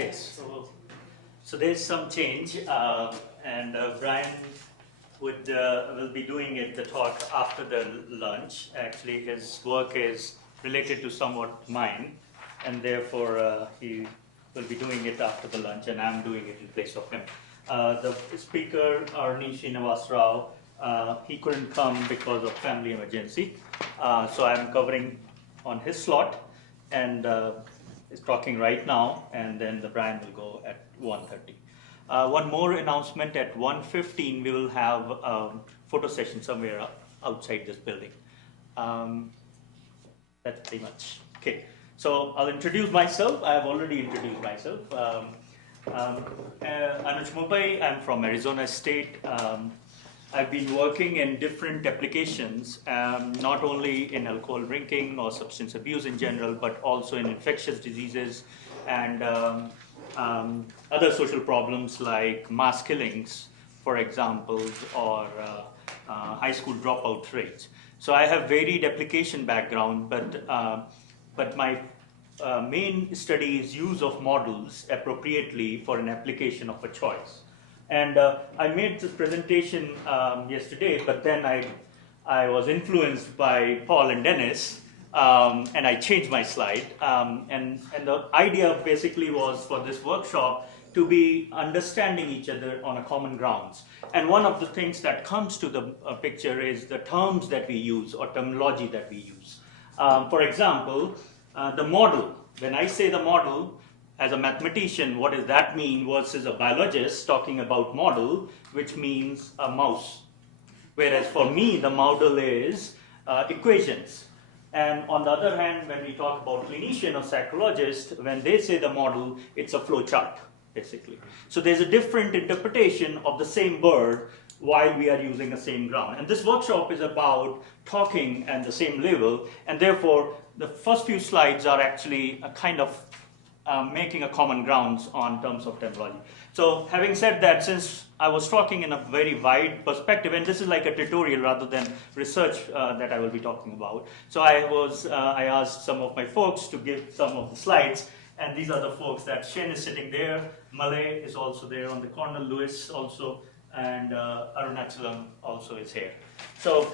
Okay, so there's some change, and Brian will be doing the talk after the lunch. Actually, his work is related to somewhat mine, and therefore he will be doing it after the lunch, and I'm doing it in place of him. The speaker, Arni Srinivas Rao, he couldn't come because of family emergency, so I'm covering on his slot, and is talking right now, and then the Brian will go at 1:30. One more announcement: at 1:15 we will have a photo session somewhere outside this building. That's pretty much. Okay, so I'll introduce myself. I have already introduced myself. Anuj Mumbai, I'm from Arizona State. I've been working in different applications, not only in alcohol drinking or substance abuse in general, but also in infectious diseases and other social problems like mass killings, for example, or high school dropout rates. So I have varied application background, but my main study is use of models appropriately for an application of a choice. And I made this presentation yesterday, but then I was influenced by Paul and Dennis, and I changed my slide. And the idea basically was for this workshop to be understanding each other on a common grounds. And one of the things that comes to the picture is the terms that we use or terminology that we use. For example, the model. When I say the model, as a mathematician, what does that mean versus a biologist talking about model, which means a mouse. Whereas for me, the model is equations. And on the other hand, when we talk about clinician or psychologist, when they say the model, it's a flow chart, basically. So there's a different interpretation of the same word while we are using the same ground. And this workshop is about talking at the same level, and therefore the first few slides are actually a kind of making a common grounds on terms of terminology. So having said that, since I was talking in a very wide perspective, and this is like a tutorial rather than research that I will be talking about, so I asked some of my folks to give some of the slides, and these are the folks that Shen is sitting there, Malay is also there on the corner, Lewis also, and Arunachalam also is here. So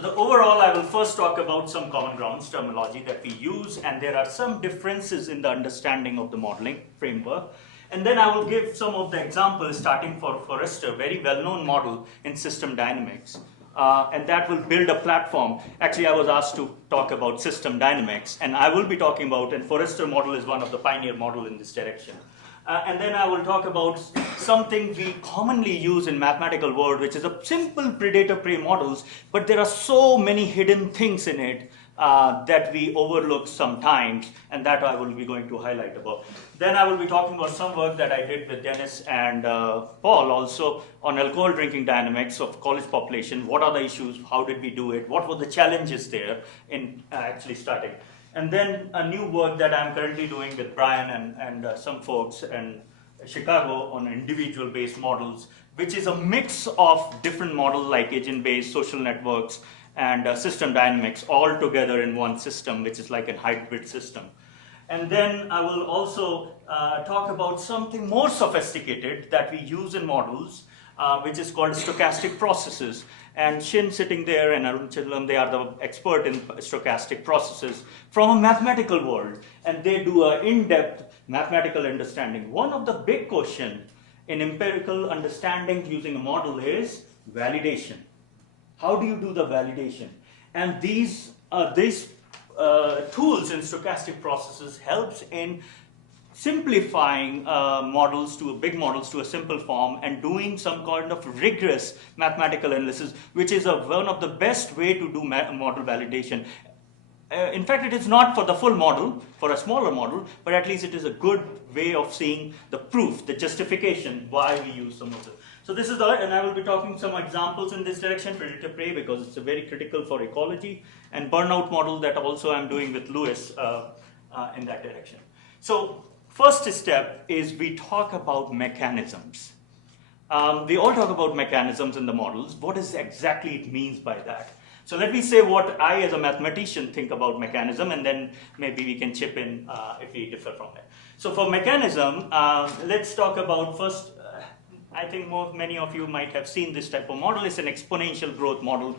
the overall, I will first talk about some common grounds terminology that we use, and there are some differences in the understanding of the modeling framework. And then I will give some of the examples, starting for Forrester, very well-known model in system dynamics. And that will build a platform. Actually, I was asked to talk about system dynamics, and I will be talking about, and Forrester model is one of the pioneer model in this direction. And then I will talk about something we commonly use in mathematical world, which is a simple predator-prey models, but there are so many hidden things in it that we overlook sometimes, and that I will be going to highlight about. Then I will be talking about some work that I did with Dennis and Paul also on alcohol drinking dynamics of college population. What are the issues? How did we do it? What were the challenges there in actually starting? And then a new work that I'm currently doing with Brian and some folks in Chicago on individual-based models, which is a mix of different models like agent-based, social networks, and system dynamics all together in one system, which is like a hybrid system. And then I will also talk about something more sophisticated that we use in models, which is called stochastic processes. And Shin sitting there and Arunachalam, they are the expert in stochastic processes from a mathematical world. And they do an in-depth mathematical understanding. One of the big questions in empirical understanding using a model is validation. How do you do the validation? And these tools in stochastic processes helps in simplifying models to big models to a simple form and doing some kind of rigorous mathematical analysis, which is one of the best way to do model validation. In fact, it is not for the full model, for a smaller model, but at least it is a good way of seeing the proof, the justification why we use some of the. So this is and I will be talking some examples in this direction, predator-prey, because it's a very critical for ecology, and burnout model that also I'm doing with Lewis in that direction. So first step is we talk about mechanisms. We all talk about mechanisms in the models. What is exactly it means by that? So let me say what I as a mathematician think about mechanism, and then maybe we can chip in if we differ from there. So for mechanism, let's talk about first, I think many of you might have seen this type of model. It's an exponential growth model.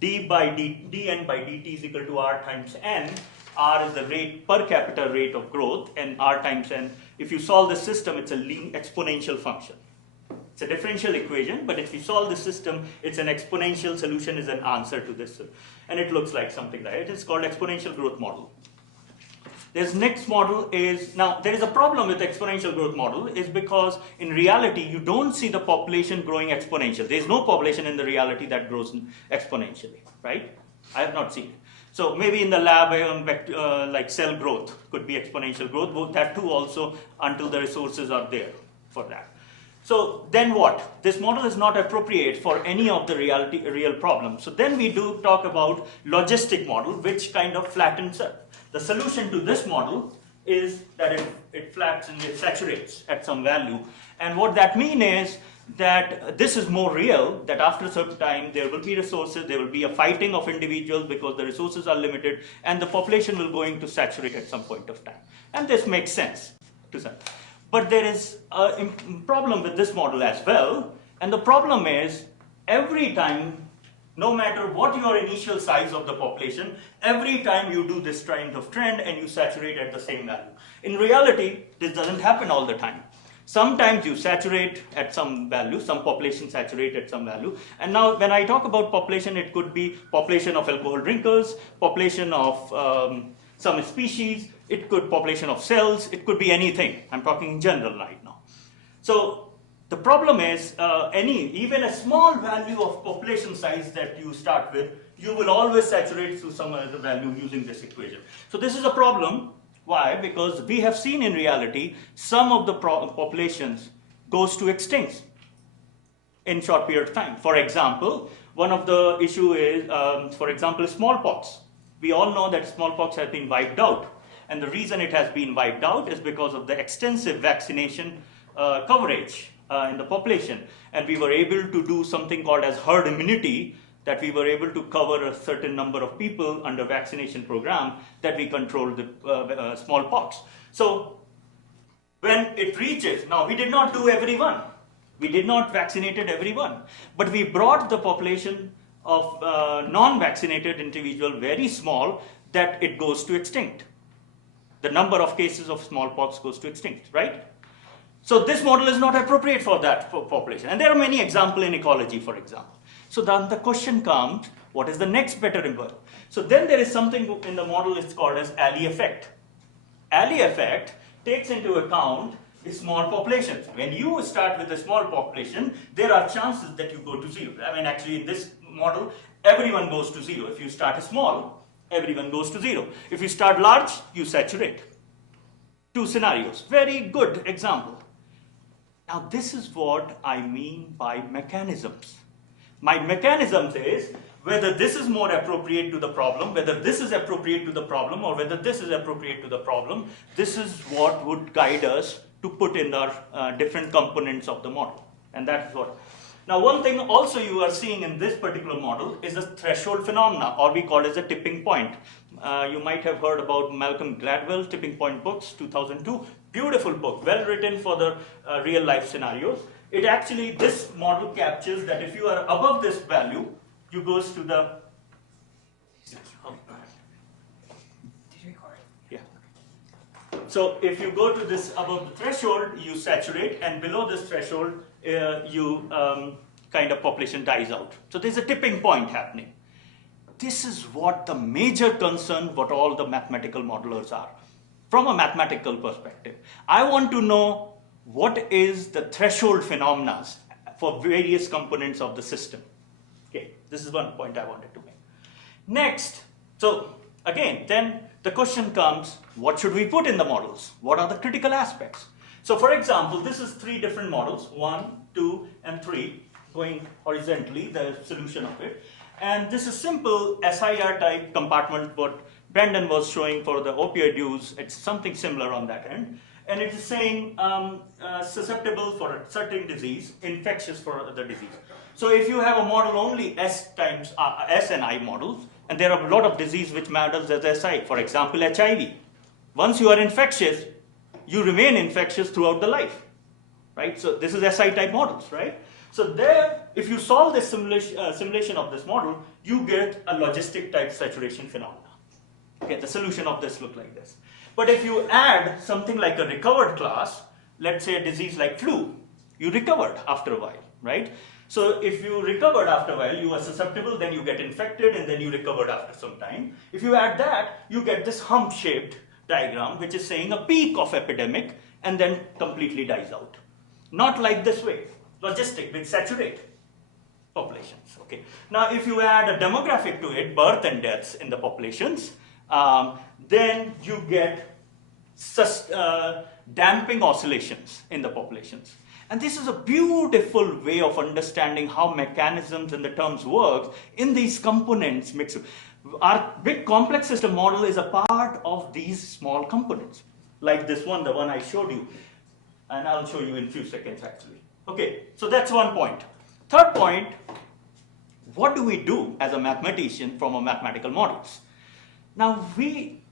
Dn by dt is equal to r times n. R is the rate, per capita rate of growth, and r times n. If you solve the system, it's a exponential function. It's a differential equation, but if you solve the system, it's an exponential solution is an answer to this. And it looks like something like it. It's called exponential growth model. This next model is, now there is a problem with exponential growth model is because in reality, you don't see the population growing exponentially. There's no population in the reality that grows exponentially, right? I have not seen it. So maybe in the lab, like cell growth could be exponential growth, but that too also until the resources are there for that. So then what? This model is not appropriate for any of the real problems. So then we do talk about logistic model, which kind of flattens up. The solution to this model is that it flattens and it saturates at some value. And what that means is that this is more real, that after a certain time there will be resources, there will be a fighting of individuals because the resources are limited, and the population will going to saturate at some point of time. And this makes sense to some. But there is a problem with this model as well, and the problem is every time, no matter what your initial size of the population, every time you do this kind of trend and you saturate at the same value. In reality, this doesn't happen all the time. Sometimes you saturate at some value, some population saturate at some value. And now when I talk about population, it could be population of alcohol drinkers, population of some species, it could population of cells, it could be anything. I'm talking in general right now. So the problem is even a small value of population size that you start with, you will always saturate to some other value using this equation. So this is a problem. Why? Because we have seen in reality some of the populations goes to extinct in short period of time. For example, one of the issue is, for example, smallpox. We all know that smallpox has been wiped out. And the reason it has been wiped out is because of the extensive vaccination coverage in the population. And we were able to do something called as herd immunity, that we were able to cover a certain number of people under vaccination program that we controlled the smallpox. So when it reaches, now we did not do everyone. We did not vaccinated everyone, but we brought the population of non-vaccinated individual very small that it goes to extinct. The number of cases of smallpox goes to extinct, right? So this model is not appropriate for that population. And there are many examples in ecology, for example. So then the question comes, what is the next better model? So then there is something in the model is called as alley effect. Alley effect takes into account the small populations. When you start with a small population, there are chances that you go to zero. I mean, actually in this model, everyone goes to zero. If you start small, everyone goes to zero. If you start large, you saturate. Two scenarios. Very good example. Now this is what I mean by mechanisms. My mechanisms is whether this is more appropriate to the problem, whether this is appropriate to the problem, or whether this is appropriate to the problem. This is what would guide us to put in our different components of the model. And that's what. Now one thing also you are seeing in this particular model is a threshold phenomena, or we call it as a tipping point. You might have heard about Malcolm Gladwell's Tipping Point books, 2002. Beautiful book, well written for the real life scenarios. It actually, this model captures that if you are above this value, you goes to the... Yeah. So if you go to this above the threshold, you saturate, and below this threshold, you kind of population dies out. So there's a tipping point happening. This is what the major concern, what all the mathematical modelers are. From a mathematical perspective, I want to know what is the threshold phenomena for various components of the system. Okay, this is one point I wanted to make. Next, so again, then the question comes, what should we put in the models? What are the critical aspects? So for example, this is three different models, 1, 2, and 3, going horizontally, the solution of it. And this is simple SIR type compartment, what Brendan was showing for the opioid use. It's something similar on that end. and it is saying susceptible for a certain disease, infectious for the disease. So if you have a model only S times S and I models, and there are a lot of disease which models as SI, for example HIV. Once you are infectious, you remain infectious throughout the life, right? So this is SI type models, right? So there, if you solve this simulation of this model, you get a logistic type saturation phenomena. Okay, the solution of this look like this. But if you add something like a recovered class, let's say a disease like flu, you recovered after a while, right? So if you recovered after a while, you are susceptible, then you get infected, and then you recovered after some time. If you add that, you get this hump-shaped diagram, which is saying a peak of epidemic, and then completely dies out. Not like this way, logistic, with saturate populations. Okay. Now, if you add a demographic to it, birth and deaths in the populations, then you get damping oscillations in the populations. And this is a beautiful way of understanding how mechanisms and the terms work in these components mixed. Our big complex system model is a part of these small components, like this one, the one I showed you. And I'll show you in a few seconds, actually. Okay, so that's one point. Third point, what do we do as a mathematician from our mathematical models? Now, we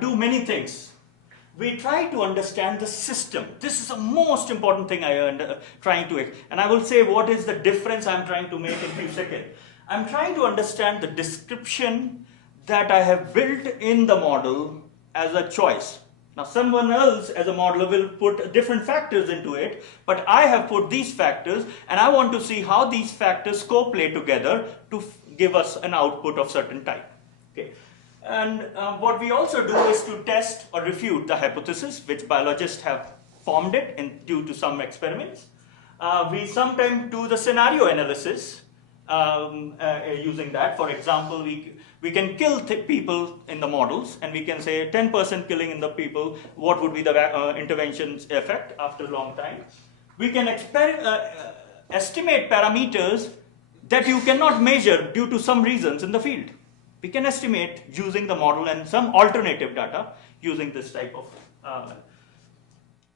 do many things. We try to understand the system. This is the most important thing I am trying to, and I will say what is the difference I'm trying to make in a few seconds. I'm trying to understand the description that I have built in the model as a choice. Now, someone else as a modeler will put different factors into it, but I have put these factors, and I want to see how these factors co-play together to give us an output of certain type. Okay. And what we also do is to test or refute the hypothesis, which biologists have formed it due to some experiments. We sometimes do the scenario analysis using that. For example, we can kill people in the models, and we can say 10% killing in the people, what would be the intervention's effect after a long time. We can estimate parameters that you cannot measure due to some reasons in the field. We can estimate using the model and some alternative data using this type of.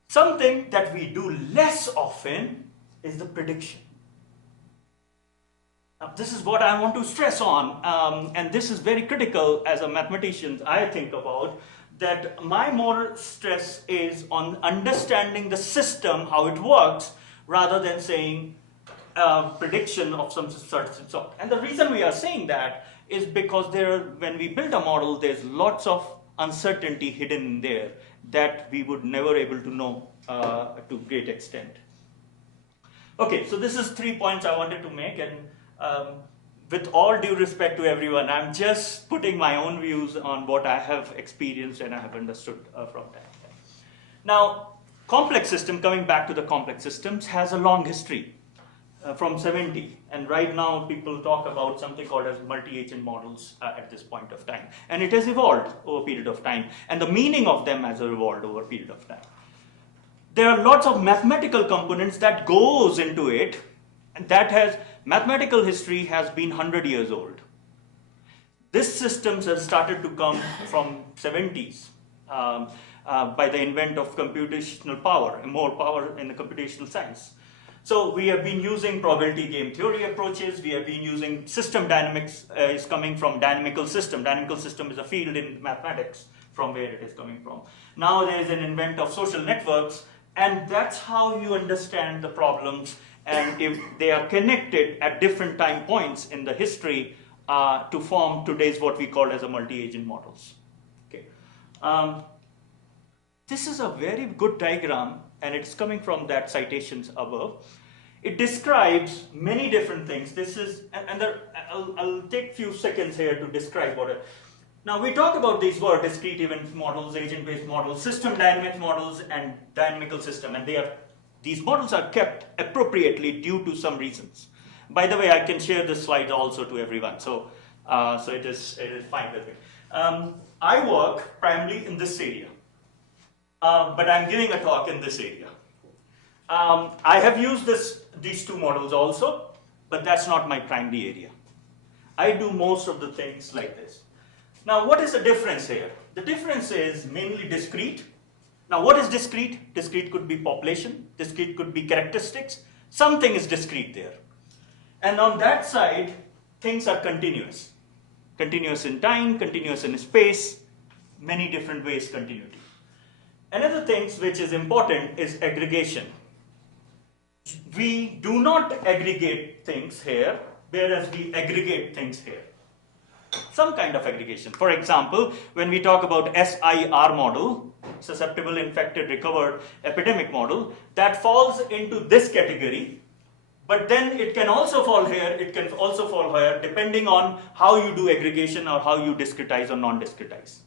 Something that we do less often is the prediction. Now, this is what I want to stress on, and this is very critical as a mathematician, I think about, that my more stress is on understanding the system, how it works, rather than saying prediction of some certain sort. And the reason we are saying that is because when we build a model, there's lots of uncertainty hidden in there that we would never able to know to great extent. Okay, so this is 3 points I wanted to make, and with all due respect to everyone, I'm just putting my own views on what I have experienced and I have understood from time to time. Now, complex system, coming back to the complex systems, has a long history. From 70, and right now people talk about something called as multi-agent models at this point of time, and it has evolved over a period of time, and the meaning of them has evolved over a period of time. There are lots of mathematical components that goes into it, and mathematical history has been 100 years old. This systems has started to come from 70s by the invent of computational power, and more power in the computational science. So we have been using probability game theory approaches. We have been using system dynamics is coming from dynamical system. Dynamical system is a field in mathematics from where it is coming from. Now there is an invent of social networks, and that's how you understand the problems, and if they are connected at different time points in the history to form today's what we call as a multi-agent models. Okay. This is a very good diagram, and it's coming from that citations above. It describes many different things. This is, and I'll take a few seconds here to describe what it. Now we talk about these words: discrete event models, agent-based models, system dynamic models, and dynamical system. And these models are kept appropriately due to some reasons. By the way, I can share this slide also to everyone, so it is fine with me. I work primarily in this area. But I'm giving a talk in this area. I have used these two models also, but that's not my primary area. I do most of the things like this. Now, what is the difference here? The difference is mainly discrete, Now, what is discrete? Discrete could be population, discrete could be characteristics. Something is discrete there. And on that side, things are continuous. Continuous in time, continuous in space, many different ways continuity. Another thing which is important is aggregation. We do not aggregate things here, whereas we aggregate things here. Some kind of aggregation. For example, when we talk about SIR model, susceptible, infected, recovered, epidemic model, that falls into this category, but then it can also fall here, it can also fall here, depending on how you do aggregation or how you discretize or non-discretize.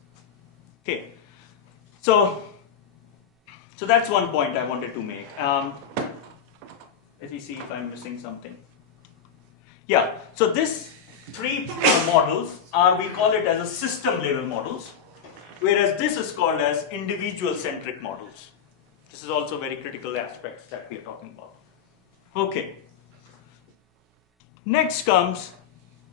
Okay, so that's one point I wanted to make. Let me see if I'm missing something. Yeah, so this three models are, we call it as a system level models, whereas this is called as individual centric models. This is also very critical aspects that we are talking about. Okay. Next comes,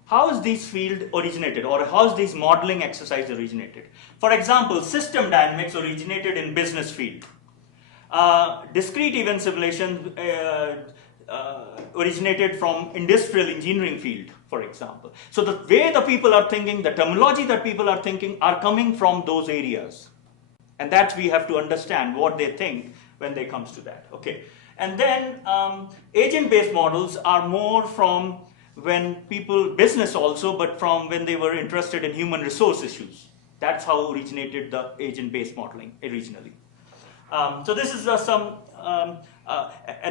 how is this field originated, or how is this modeling exercise originated? For example, system dynamics originated in business field. Discrete event simulation originated from industrial engineering field, for example. So the way the people are thinking, the terminology that people are thinking are coming from those areas. And that we have to understand what they think when they comes to that. Okay. And then agent-based models are more from when people, business also, but from when they were interested in human resource issues. That's how originated the agent-based modeling originally. So this is and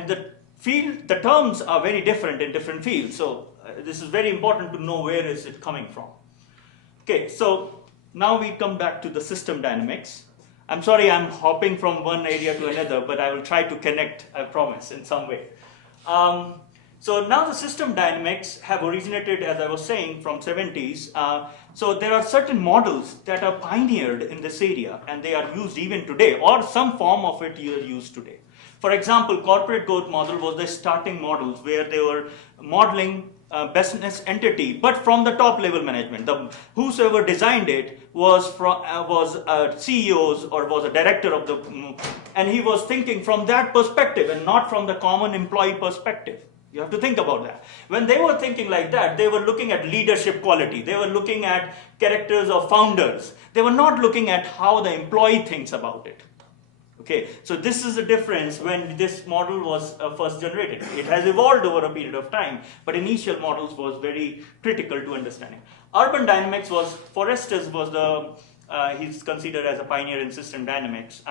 the terms are very different in different fields. So this is very important to know where is it coming from. Okay, so now we come back to the system dynamics. I'm sorry I'm hopping from one area to another, but I will try to connect, I promise, in some way. So now the system dynamics have originated, as I was saying, from 70s. So there are certain models that are pioneered in this area, and they are used even today, or some form of it is used today. For example, corporate growth model was the starting models where they were modeling business entity, but from the top level management. Whosoever designed it was CEOs or was a director of the, and he was thinking from that perspective and not from the common employee perspective. You have to think about that. When they were thinking like that, they were looking at leadership quality. They were looking at characters of founders. They were not looking at how the employee thinks about it. Okay, so this is the difference when this model was first generated. It has evolved over a period of time, but initial models was very critical to understanding. Urban dynamics was, Forrester's was he's considered as a pioneer in system dynamics.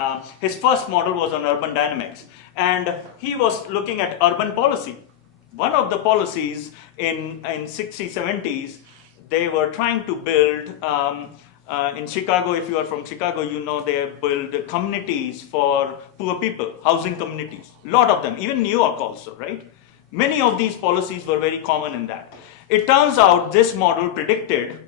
His first model was on urban dynamics, and he was looking at urban policy. One of the policies in 60s, 70s, they were trying to build, in Chicago, if you are from Chicago, you know they build communities for poor people, housing communities. A lot of them, even New York also, right? Many of these policies were very common in that. It turns out this model predicted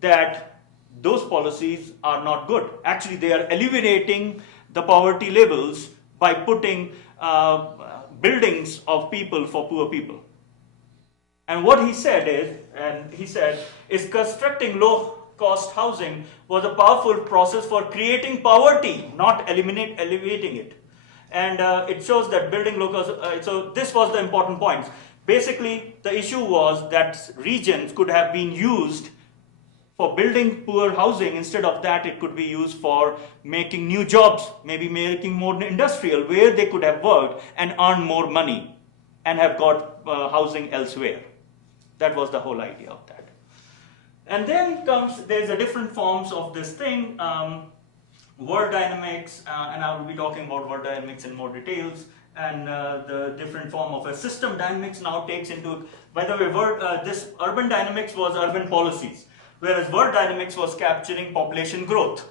that those policies are not good. Actually, they are elevating the poverty levels by putting buildings of people for poor people. And what he said is constructing low-cost housing was a powerful process for creating poverty, not elevating it. And it shows that building low-cost, so this was the important point. Basically, the issue was that regions could have been used for building poor housing. Instead of that, it could be used for making new jobs, maybe making more industrial, where they could have worked and earned more money and have got housing elsewhere. That was the whole idea of that. And then there's a different forms of this thing, world dynamics, and I will be talking about world dynamics in more details, and the different form of a system dynamics now takes into, by the way, this urban dynamics was urban policies, whereas world dynamics was capturing population growth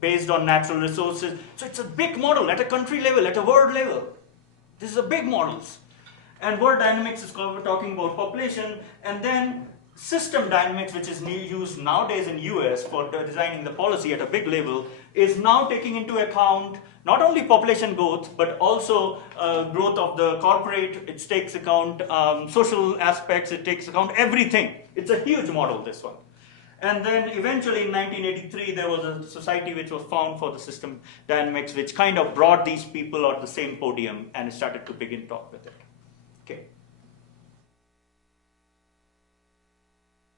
based on natural resources. So it's a big model at a country level, at a world level. This is a big models. And world dynamics is talking about population, and then system dynamics, which is used nowadays in US for designing the policy at a big level, is now taking into account not only population growth, but also growth of the corporate. It takes account social aspects, it takes account everything. It's a huge model, this one. And then eventually in 1983, there was a society which was found for the system dynamics, which kind of brought these people on the same podium and started to begin talk with it. Okay.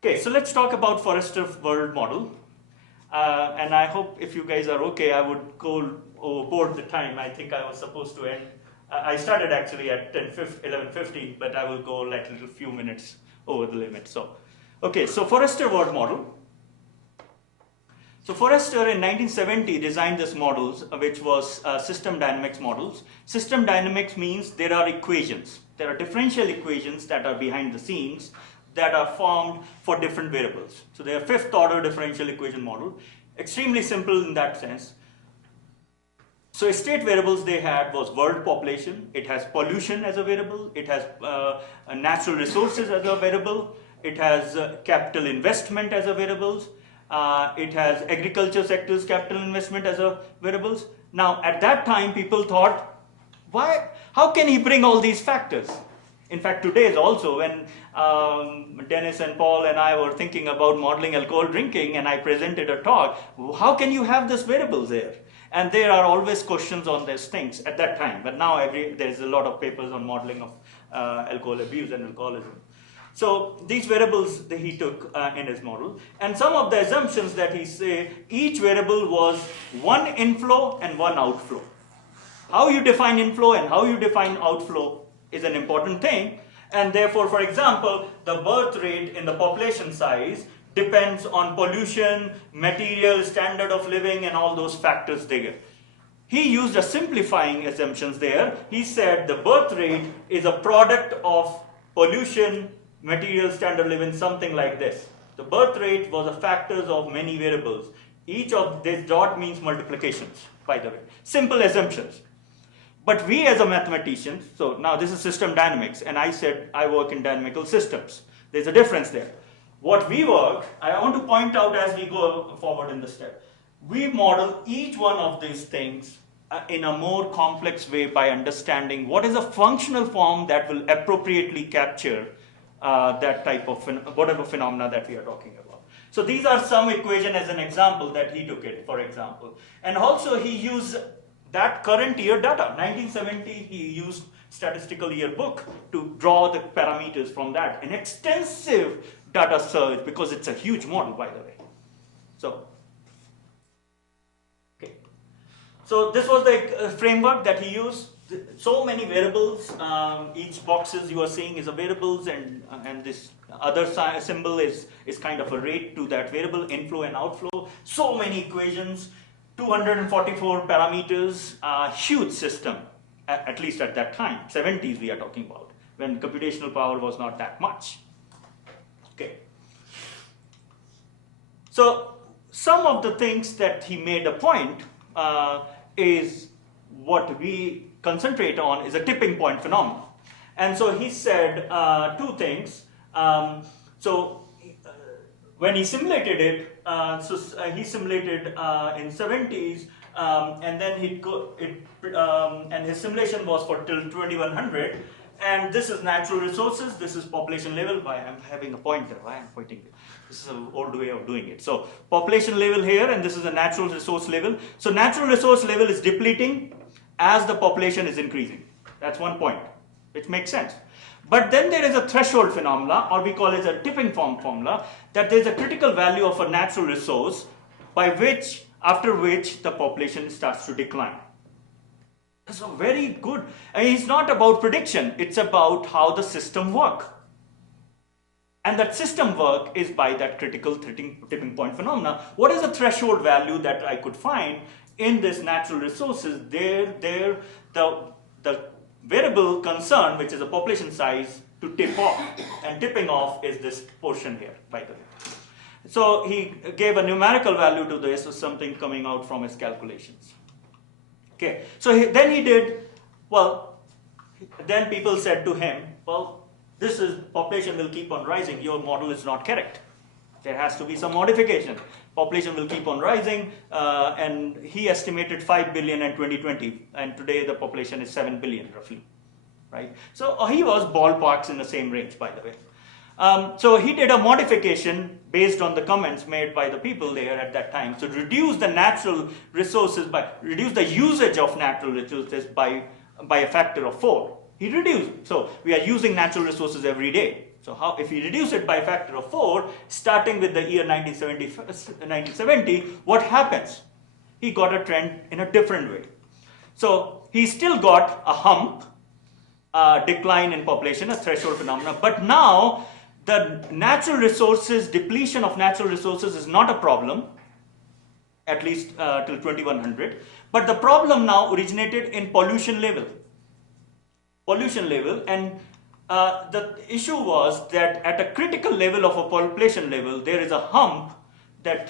Okay, so let's talk about Forrester's world model. And I hope if you guys are okay, I would go overboard the time. I think I was supposed to end. I started actually at 11:15, but I will go like a little few minutes over the limit. So, okay, so Forrester world model. So Forrester in 1970 designed this models, which was system dynamics models. System dynamics means there are equations. There are differential equations that are behind the scenes that are formed for different variables. So they are fifth order differential equation model. Extremely simple in that sense. So state variables they had was world population. It has pollution as a variable. It has natural resources as a variable. It has capital investment as a variables. It has agriculture sector's capital investment as a variables. Now at that time people thought, how can he bring all these factors? In fact, today is also when Dennis and Paul and I were thinking about modeling alcohol drinking and I presented a talk, how can you have these variables there? And there are always questions on these things at that time. But now there's a lot of papers on modeling of alcohol abuse and alcoholism. So these variables that he took in his model. And some of the assumptions that he said, each variable was one inflow and one outflow. How you define inflow and how you define outflow is an important thing, and therefore, for example, the birth rate in the population size depends on pollution, material, standard of living, and all those factors there. He used a simplifying assumptions there. He said the birth rate is a product of pollution, material, standard living, something like this. The birth rate was a factors of many variables. Each of this dot means multiplications, by the way. Simple assumptions. But we as a mathematician, so now this is system dynamics, and I said I work in dynamical systems. There's a difference there. What we work, I want to point out as we go forward in the step, we model each one of these things in a more complex way by understanding what is a functional form that will appropriately capture that type of whatever phenomena that we are talking about. So these are some equation as an example that he took it, for example. And also he used that current year data, 1970, he used statistical yearbook to draw the parameters from that. An extensive data search because it's a huge model, by the way. So, okay. So this was the framework that he used. So many variables. Each boxes you are seeing is a variables, and this other symbol is kind of a rate to that variable, inflow and outflow. So many equations. 244 parameters, huge system, at least at that time, 70s we are talking about, when computational power was not that much. Okay. So some of the things that he made a point is what we concentrate on is a tipping point phenomenon. And so he said two things. When he simulated it, he simulated in 70s, and then and his simulation was for till 2100. And this is natural resources. This is population level. Why I'm having a pointer? Why I'm pointing? This is an old way of doing it. So population level here, and this is a natural resource level. So natural resource level is depleting as the population is increasing. That's one point, which makes sense. But then there is a threshold phenomena, or we call it a tipping point formula, that there is a critical value of a natural resource after which the population starts to decline. So very good. And it's not about prediction, it's about how the system works. And that system work is by that critical tipping point phenomena. What is the threshold value that I could find in this natural resources? The variable concern, which is a population size, to tip off. And tipping off is this portion here, by the way. So he gave a numerical value to this, or something coming out from his calculations. Okay, so then he did, then people said to him, this is population will keep on rising, your model is not correct. There has to be some modification. Population will keep on rising, and he estimated 5 billion in 2020, and today the population is 7 billion roughly, right? So he was ballparks in the same range, by the way. So he did a modification based on the comments made by the people there at that time. So reduce the natural resources reduce the usage of natural resources by a factor of 4. He reduced. So we are using natural resources every day. So how, if we reduce it by a factor of 4, starting with the year 1970, what happens? He got a trend in a different way. So he still got a hump, decline in population, a threshold phenomena, but now the natural resources, depletion of natural resources is not a problem, at least till 2100, but the problem now originated in pollution level. And the issue was that at a critical level of a population level, there is a hump that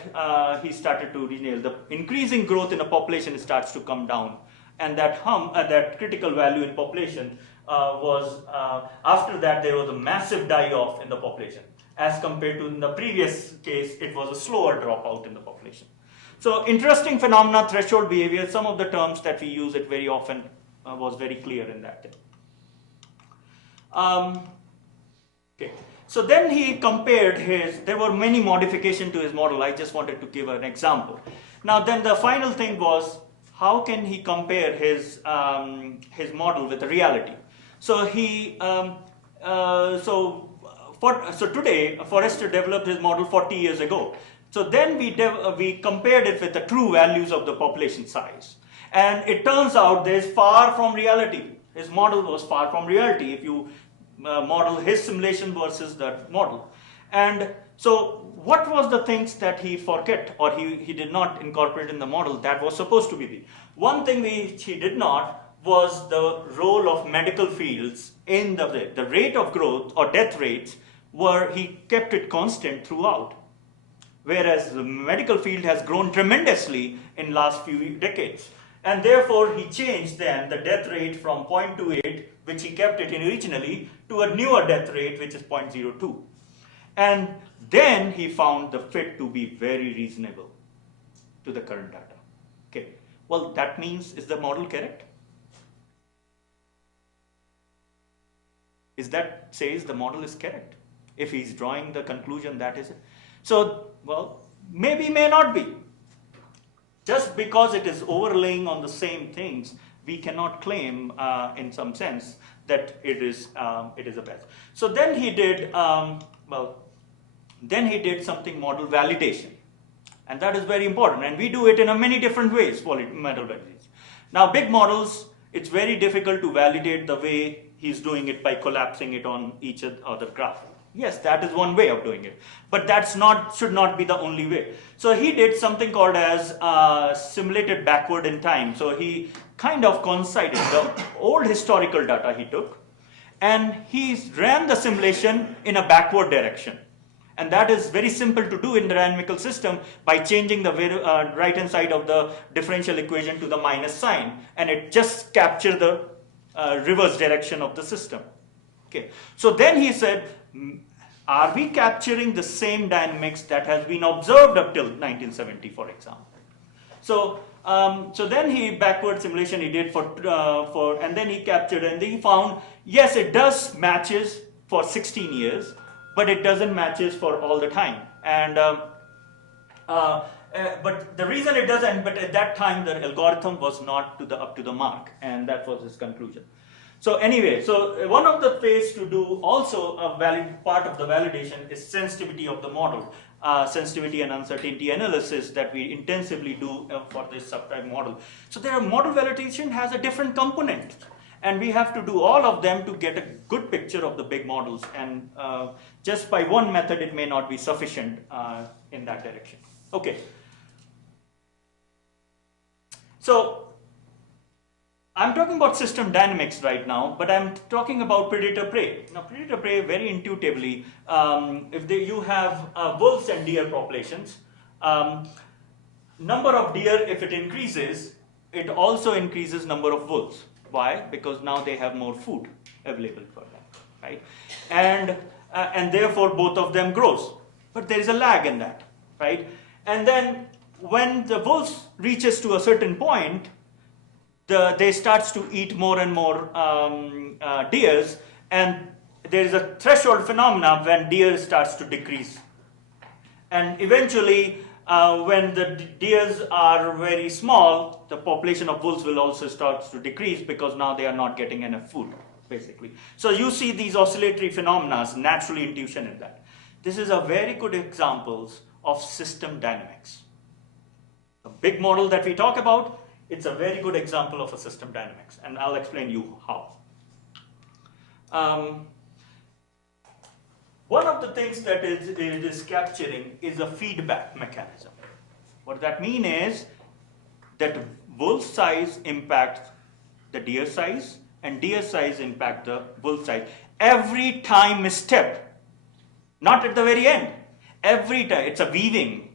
he started to renail. The increasing growth in a population starts to come down, and that hump, that critical value in population after that there was a massive die-off in the population. As compared to in the previous case, it was a slower dropout in the population. So interesting phenomena, threshold behavior, some of the terms that we use it very often was very clear in that thing. Okay. So then he compared there were many modifications to his model. I just wanted to give an example. Now then the final thing was, how can he compare his model with the reality? So today, Forrester developed his model 40 years ago. So then we compared it with the true values of the population size. And it turns out there's far from reality. His model was far from reality if you model his simulation versus that model. And so what was the things that he forget or he did not incorporate in the model that was supposed to be there? One thing which he did not was the role of medical fields in the rate of growth or death rates he kept it constant throughout. Whereas the medical field has grown tremendously in last few decades. And therefore he changed then the death rate from 0.28, which he kept it in originally, to a newer death rate, which is 0.02. And then he found the fit to be very reasonable to the current data. Okay. Well, that means, is the model correct? Is that says the model is correct? If he's drawing the conclusion that is it. So, well, maybe, may not be. Just because it is overlaying on the same things, we cannot claim, in some sense, that it is a best. So then he did, something model validation, and that is very important. And we do it in many different ways. Model validation. Now, big models, it's very difficult to validate the way he's doing it by collapsing it on each other graph. Yes, that is one way of doing it, but should not be the only way. So he did something called as simulated backward in time. So he kind of coincided the old historical data he took, and he ran the simulation in a backward direction. And that is very simple to do in the dynamical system by changing the right-hand side of the differential equation to the minus sign, and it just captures the reverse direction of the system. Okay. So then he said, are we capturing the same dynamics that has been observed up till 1970, for example? So, then he backward simulation he did and then he captured, and he found, yes, it does matches for 16 years, but it doesn't matches for all the time. And but the reason it doesn't, but at that time the algorithm was not up to the mark, and that was his conclusion. So anyway, so one of the ways to do also a part of the validation is sensitivity of the model, sensitivity and uncertainty analysis that we intensively do for this subtype model. So model validation has a different component, and we have to do all of them to get a good picture of the big models, and just by one method it may not be sufficient in that direction. Okay. So I'm talking about system dynamics right now, but I'm talking about predator-prey. Now, predator-prey, very intuitively, if you have wolves and deer populations, number of deer, if it increases, it also increases number of wolves. Why? Because now they have more food available for them, right? And therefore, both of them grows. But there is a lag in that, right? And then when the wolves reaches to a certain point, they starts to eat more and more deers, and there is a threshold phenomena when deer starts to decrease. And eventually, when the deers are very small, the population of wolves will also start to decrease because now they are not getting enough food, basically. So you see these oscillatory phenomena, natural intuition in that. This is a very good example of system dynamics. The big model that we talk about, it's a very good example of a system dynamics, and I'll explain you how. One of the things that it is capturing is a feedback mechanism. What that means is that wolf size impacts the deer size, and deer size impacts the wolf size. Every time step, not at the very end. Every time, it's a weaving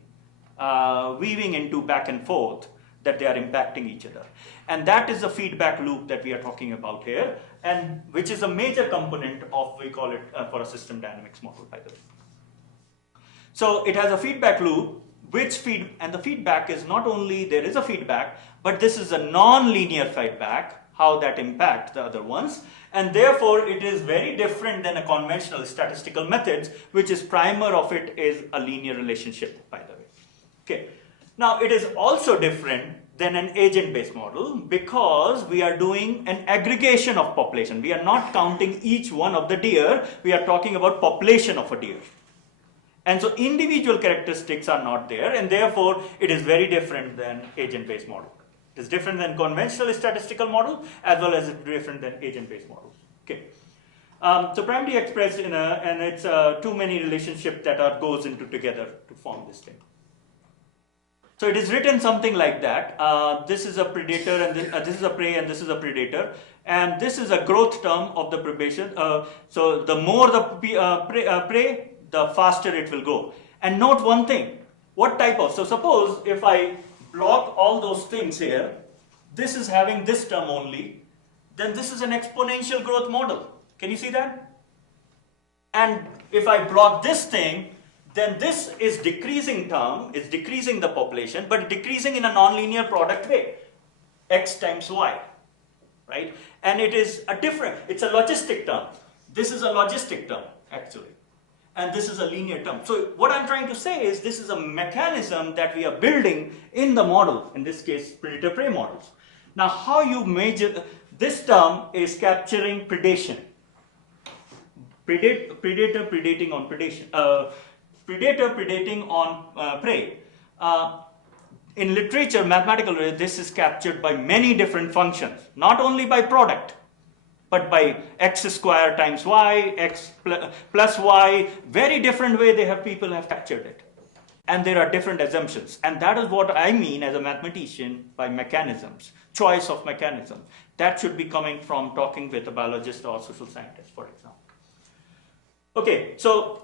into back and forth that they are impacting each other. And that is the feedback loop that we are talking about here, and which is a major component of, we call it for a system dynamics model, by the way. So it has a feedback loop, and the feedback is not only there is a feedback, but this is a non-linear feedback, how that impacts the other ones, and therefore it is very different than a conventional statistical methods, which is primer of it is a linear relationship, by the way. Okay. Now it is also different than an agent-based model because we are doing an aggregation of population. We are not counting each one of the deer, we are talking about population of a deer. And so individual characteristics are not there, and therefore it is very different than agent-based model. It is different than conventional statistical model as well as different than agent-based models. Okay. So primarily expressed in and it's too many relationships that goes into together to form this thing. So it is written something like that. This is a predator, and this is a prey, and this is a predator, and this is a growth term of the probation. So the more the prey, the faster it will grow. And note one thing: what type of? So suppose if I block all those things here, this is having this term only, then this is an exponential growth model. Can you see that? And if I block this thing, then this is decreasing term, is decreasing the population, but decreasing in a nonlinear product way, x times y, right? And it is a different, it's a logistic term. This is a logistic term, actually. And this is a linear term. So what I'm trying to say is this is a mechanism that we are building in the model, in this case, predator-prey models. Now, how you measure, this term is capturing predation. Predator predating on predation. Predator predating on prey. In literature, mathematical, this is captured by many different functions, not only by product, but by x square times y, x plus y, very different way people have captured it. And there are different assumptions. And that is what I mean as a mathematician by mechanisms, choice of mechanism. That should be coming from talking with a biologist or social scientist, for example. Okay, so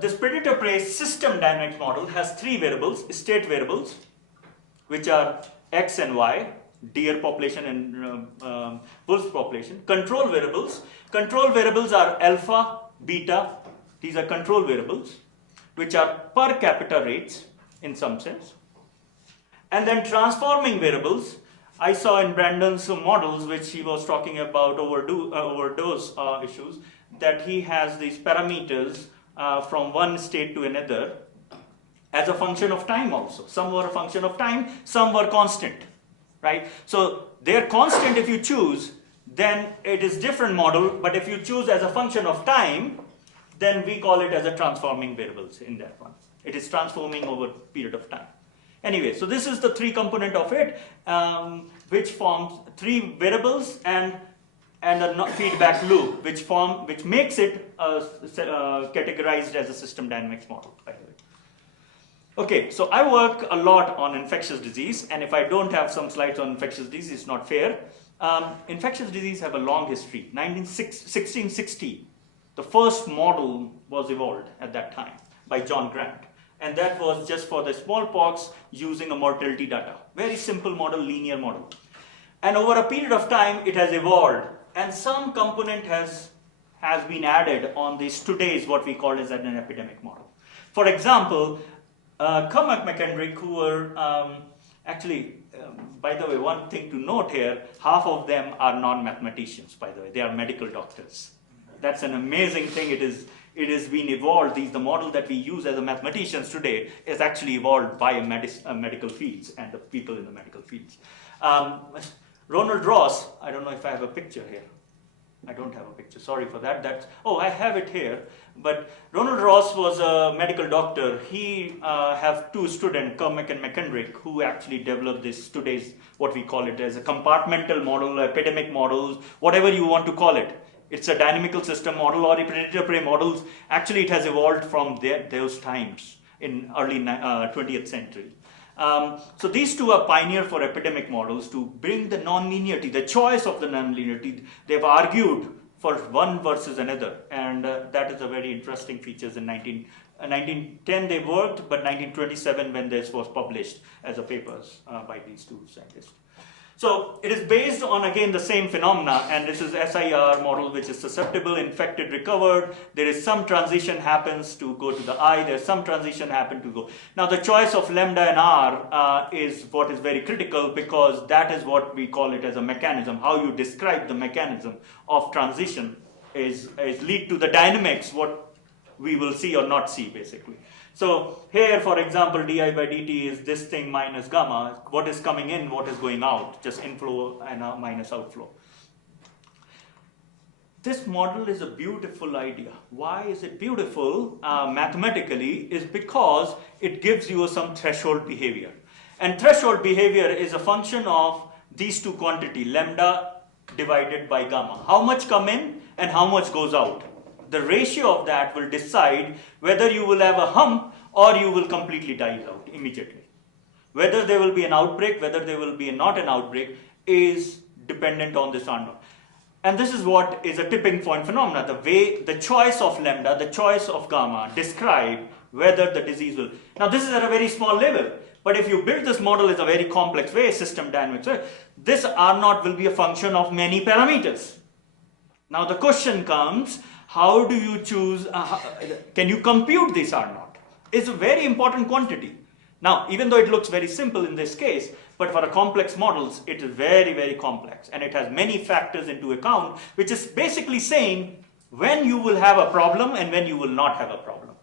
this predator-prey system dynamics model has three variables, state variables, which are x and y, deer population and wolf population. Control variables are alpha, beta. These are control variables, which are per capita rates in some sense. And then transforming variables, I saw in Brandon's models, which he was talking about overdose issues, that he has these parameters from one state to another as a function of time also. Some were a function of time, some were constant, right? So they're constant if you choose, then it is different model, but if you choose as a function of time, then we call it as a transforming variables in that one. It is transforming over a period of time. Anyway, so this is the three component of it, which forms three variables and a feedback loop, which makes it categorized as a system dynamics model, by the way. Okay, so I work a lot on infectious disease, and if I don't have some slides on infectious disease, it's not fair. Infectious disease have a long history. 1660, the first model was evolved at that time by John Grant. And that was just for the smallpox using a mortality data. Very simple model, linear model. And over a period of time, it has evolved. And some component has been added on this today's what we call as an epidemic model. For example, Cormac McKendrick, who were by the way, one thing to note here, half of them are non-mathematicians, by the way. They are medical doctors. that's an amazing thing. It has been evolved. The model that we use as a mathematicians today is actually evolved by medical fields and the people in the medical fields. Ronald Ross, I don't know if I have a picture here. I don't have a picture, sorry for that. Oh, I have it here. But Ronald Ross was a medical doctor. He have two students, Kermack and McKendrick, who actually developed this today's, what we call it as a compartmental model, epidemic models, whatever you want to call it. It's a dynamical system model or a predator-prey models. Actually, it has evolved from those times in early 20th century. So these two are pioneer for epidemic models to bring the non-linearity, the choice of the non-linearity. They've argued for one versus another, and that is a very interesting feature. In 1910 they worked, but 1927 when this was published as a papers by these two scientists. So it is based on, again, the same phenomena, and this is SIR model, which is susceptible, infected, recovered. There is some transition happens to go to the eye. There's some transition happen to go. Now the choice of lambda and R is what is very critical, because that is what we call it as a mechanism. How you describe the mechanism of transition is lead to the dynamics, what we will see or not see, basically. So here, for example, di by dt is this thing minus gamma. What is coming in, what is going out, just inflow and minus outflow. This model is a beautiful idea. Why is it beautiful mathematically? Is because it gives you some threshold behavior. And threshold behavior is a function of these two quantity, lambda divided by gamma. How much come in and how much goes out. The ratio of that will decide whether you will have a hump or you will completely die out immediately. Whether there will be an outbreak, whether there will be not an outbreak is dependent on this R0. And this is what is a tipping point phenomena. The choice of lambda, the choice of gamma describe whether the disease will. Now this is at a very small level. But if you build this model in a very complex way, system dynamics way, this R0 will be a function of many parameters. Now the question comes, how do you choose, can you compute this R0? It's a very important quantity. Now, even though it looks very simple in this case, but for a complex models, it is very, very complex. And it has many factors into account, which is basically saying when you will have a problem and when you will not have a problem.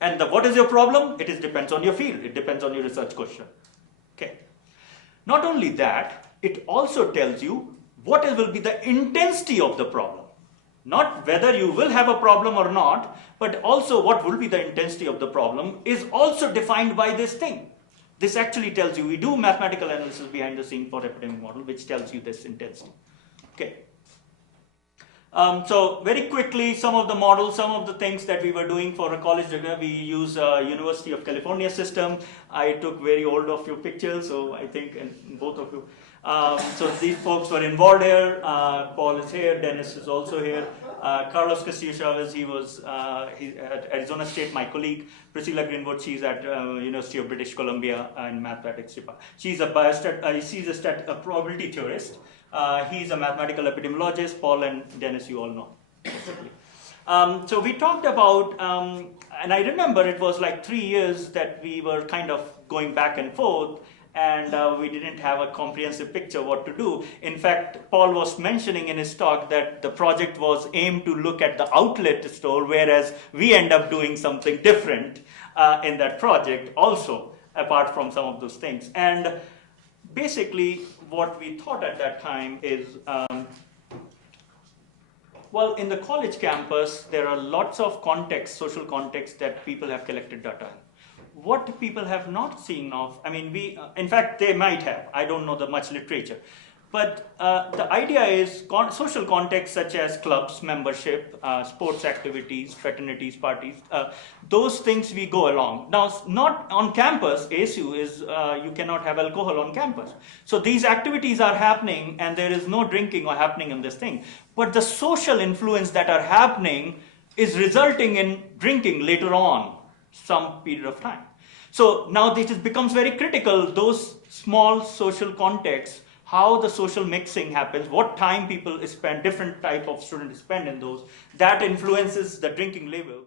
And what is your problem? It depends on your field. It depends on your research question. Okay. Not only that, it also tells you what will be the intensity of the problem. Not whether you will have a problem or not, but also what will be the intensity of the problem is also defined by this thing. This actually tells you, we do mathematical analysis behind the scene for epidemic model, which tells you this intensity. Okay. So very quickly, some of the models, some of the things that we were doing for a college degree, we use University of California system. I took very old of your pictures, so I think, and both of you. So these folks were involved here. Paul is here, Dennis is also here. Carlos Castillo Chavez, he was at Arizona State, my colleague. Priscilla Greenwood, she's at University of British Columbia in mathematics department. She's a probability theorist. He's a mathematical epidemiologist. Paul and Dennis, you all know. So we talked about, and I remember it was like 3 years that we were kind of going back and forth, and we didn't have a comprehensive picture what to do. In fact, Paul was mentioning in his talk that the project was aimed to look at the outlet store, whereas we end up doing something different in that project also, apart from some of those things. And basically, what we thought at that time is, well, in the college campus, there are lots of context, social context that people have collected data in. What people have not seen of, I mean, in fact, they might have, I don't know the much literature. But the idea is social context such as clubs, membership, sports activities, fraternities, parties, those things we go along. Now, not on campus, ASU is, you cannot have alcohol on campus. So these activities are happening and there is no drinking or happening in this thing. But the social influence that are happening is resulting in drinking later on, some period of time. So now this becomes very critical, those small social contexts, how the social mixing happens, what time people spend, different type of students spend in those, that influences the drinking level.